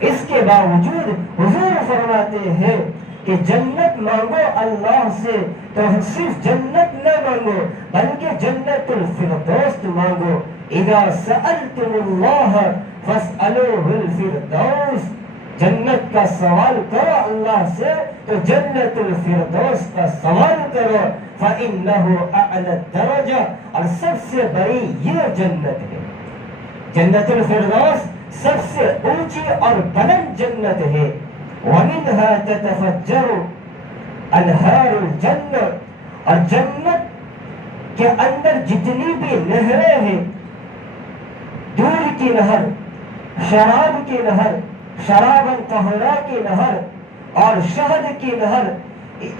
اس کے باوجود حضور فرماتے ہیں کہ جنت مانگو اللہ سے تو صرف جنت نہ مانگو بلکہ جنت الفردوس مانگو. اذا سألتم اللہ فاسألوہ الفردوس. جنت کا سوال کرو اللہ سے تو جنت الفردوس کا سوال کرو. فإنہ اعلی الدرجہ. اور سب سے بڑی یہ جنت ہے. جنت الفردوس سب سے اونچی اور بلند جنت ہے. وَمِنْهَا تَتَفَجَّرُ أَنْهَارُ الْجَنَّةِ. اور جنت کے اندر جتنی بھی نہریں ہیں، دودھ کی نہر، شراب کی نہر، شراب طہورا کی نہر اور شہد کی نہر،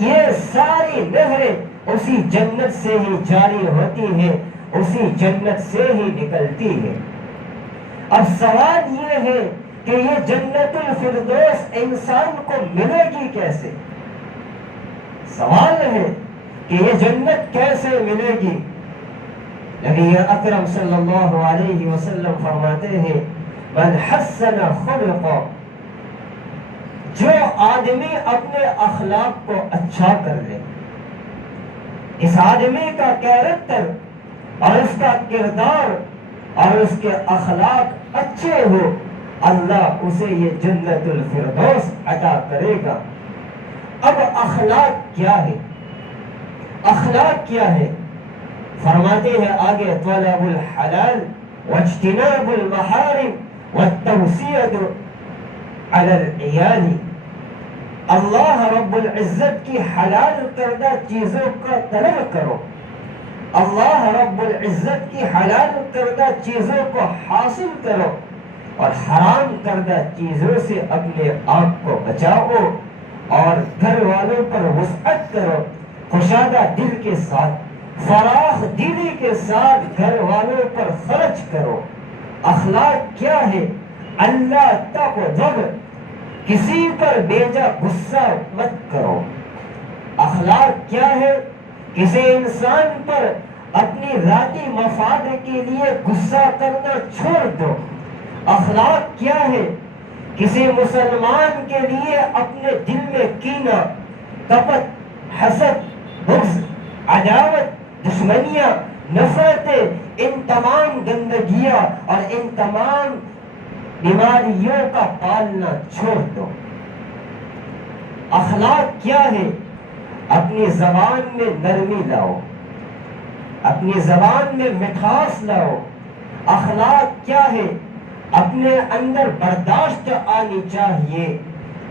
یہ ساری نہریں اسی جنت سے ہی جاری ہوتی ہیں، اسی جنت سے ہی نکلتی ہیں. اب سوال یہ ہے کہ یہ جنت الفردوس انسان کو ملے گی کیسے؟ سوال ہے کہ یہ جنت کیسے ملے گی؟ نبی اکرم صلی اللہ علیہ وسلم فرماتے ہیں من حسن خلق. جو آدمی اپنے اخلاق کو اچھا کر لے، اس آدمی کا کیریکٹر اور اس کا کردار اور اس کے اخلاق اچھے ہو، اللہ اسے یہ جنت الفردوس عطا کرے گا. اب اخلاق کیا ہے؟ اخلاق کیا ہے؟ فرماتے ہیں آگے طلب الحلال واجتناب المحارم والتوسیع علی العیال. اللہ رب العزت کی حلال کردہ چیزوں کا طلب کرو، اللہ رب العزت کی حلال کردہ چیزوں کو حاصل کرو اور حرام کردہ چیزوں سے اپنے آپ کو بچاؤ اور گھر والوں پر وسعت کرو. کشادہ دل کے ساتھ، فراخ دلی کے ساتھ گھر والوں پر خرچ کرو. اخلاق کیا ہے؟ اللہ تغضب. کسی پر بیجا غصہ مت کرو. اخلاق کیا ہے؟ کسی انسان پر اپنی ذاتی مفاد کے لیے غصہ کرنا چھوڑ دو. اخلاق کیا ہے؟ کسی مسلمان کے لیے اپنے دل میں کینہ، کپٹ، حسد، بغض، عداوت، دشمنیاں، نفرتیں، ان تمام گندگیاں اور ان تمام بیماریوں کا پالنا چھوڑ دو. اخلاق کیا ہے؟ اپنی زبان میں نرمی لاؤ، اپنی زبان میں مٹھاس لاؤ. اخلاق کیا ہے؟ اپنے اندر برداشت آنی چاہیے.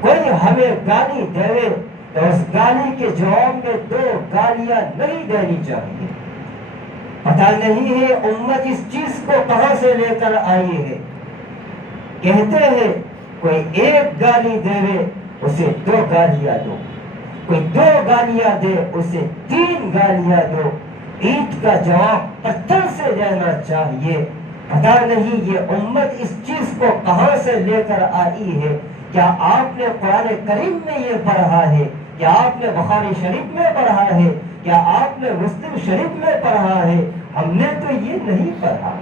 کوئی ہمیں گالی دے تو اس گالی کے جواب میں 2 گالیاں نہیں دینی چاہیے. پتہ نہیں ہے امت اس چیز کو کہاں سے لے کر آئی ہے. کہتے ہیں کوئی 1 گالی دے اسے 2 گالیاں دو، کوئی 2 گالیاں دے اسے 3 گالیاں دو. اینٹ کا جواب پتھر سے دینا چاہیے. پتہ نہیں یہ امت اس چیز کو کہاں سے لے کر آئی ہے. کیا آپ نے قرآن کریم میں یہ پڑھا ہے؟ کیا آپ نے بخاری شریف میں پڑھا ہے؟ کیا آپ نے مسلم شریف میں پڑھا ہے؟ ہم نے تو یہ نہیں پڑھا.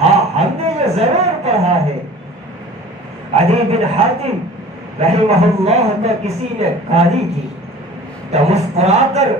ہاں ہم نے یہ ضرور پڑھا ہے. عدی بن حاتم رحمہ اللہ کو کسی نے گالی کی تو مسکرا کر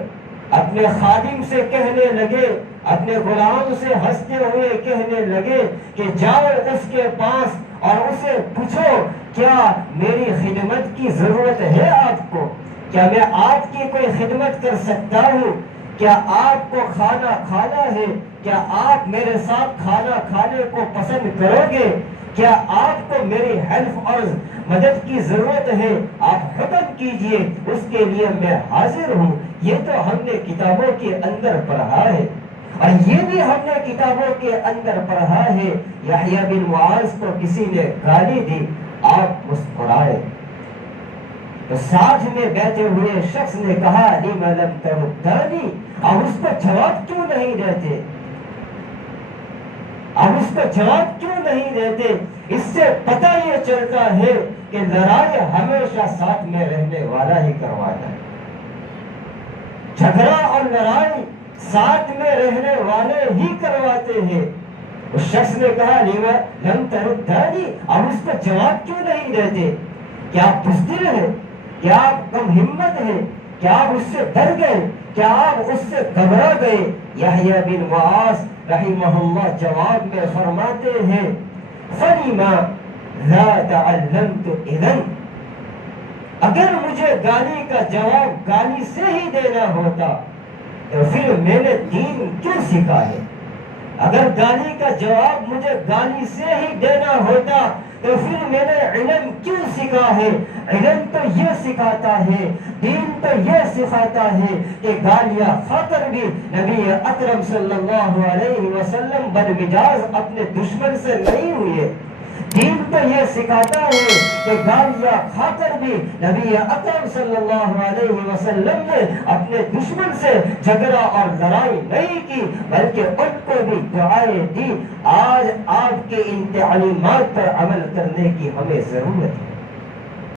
اپنے خادم سے کہنے لگے، اپنے غلام سے ہنستے ہوئے کہنے لگے کہ جاؤ اس کے پاس اور اسے پوچھو کیا میری خدمت کی ضرورت ہے آپ کو؟ کیا میں آپ کی کوئی خدمت کر سکتا ہوں؟ کیا آپ کو کھانا کھانا ہے؟ کیا آپ میرے ساتھ کھانا کھانے کو پسند کرو گے؟ کیا آپ کو میری ہیلپ اور مدد کی ضرورت ہے؟ آپ حکم کیجئے، اس کے لیے میں حاضر ہوں. یہ تو ہم نے کتابوں کے اندر پڑھا ہے، اور یہ بھی ہم نے کتابوں کے اندر پڑھا ہے. یحییٰ بن معاذ کو کسی نے گالی دی، آپ مسکرائے تو ساتھ میں بیٹھے ہوئے شخص نے کہا لم لم تردانی. اب اس کو جواب کیوں نہیں دیتے؟ اب اس کو جواب کیوں نہیں دیتے؟ اس سے پتہ یہ چلتا ہے کہ لڑائی ہمیشہ ساتھ میں رہنے والا ہی کرواتا ہے. جھگڑا اور لڑائی ساتھ میں رہنے والے ہی کرواتے ہیں. اس شخص نے کہا لم تردانی، اب اس کو جواب کیوں نہیں دیتے؟ کیا آپ بزدل ہیں؟ کیا آپ کم ہمت ہیں؟ کیا آپ اس سے ڈر گئے؟ کیا آپ اس سے گھبرا گئے؟ یحییٰ بن معاذ رحمہ اللہ جواب میں فرماتے ہیں فَلِمَا لَا تَعَلَّمْتُ إِذًا، اگر مجھے گالی کا جواب گالی سے ہی دینا ہوتا تو پھر میں نے دین کیوں سیکھا ہے؟ اگر گالی کا جواب مجھے گالی سے ہی دینا ہوتا تو پھر میں نے علم کیوں سیکھا ہے؟ علم تو یہ سکھاتا ہے، دین تو یہ سکھاتا ہے کہ گالیاں کھا کر بھی نبی اکرم صلی اللہ علیہ وسلم بدمزاج اپنے دشمن سے نہیں ہوئے۔ دین تو یہ سکھاتا ہے کہ گالیاں کھا کر بھی نبی اکرم صلی اللہ علیہ وسلم نے اپنے دشمن سے جھگڑا اور لڑائی نہیں کی، بلکہ ان کو بھی دعائیں دی۔ آج آپ کے ان تعلیمات پر عمل کرنے کی ہمیں ضرورت ہے۔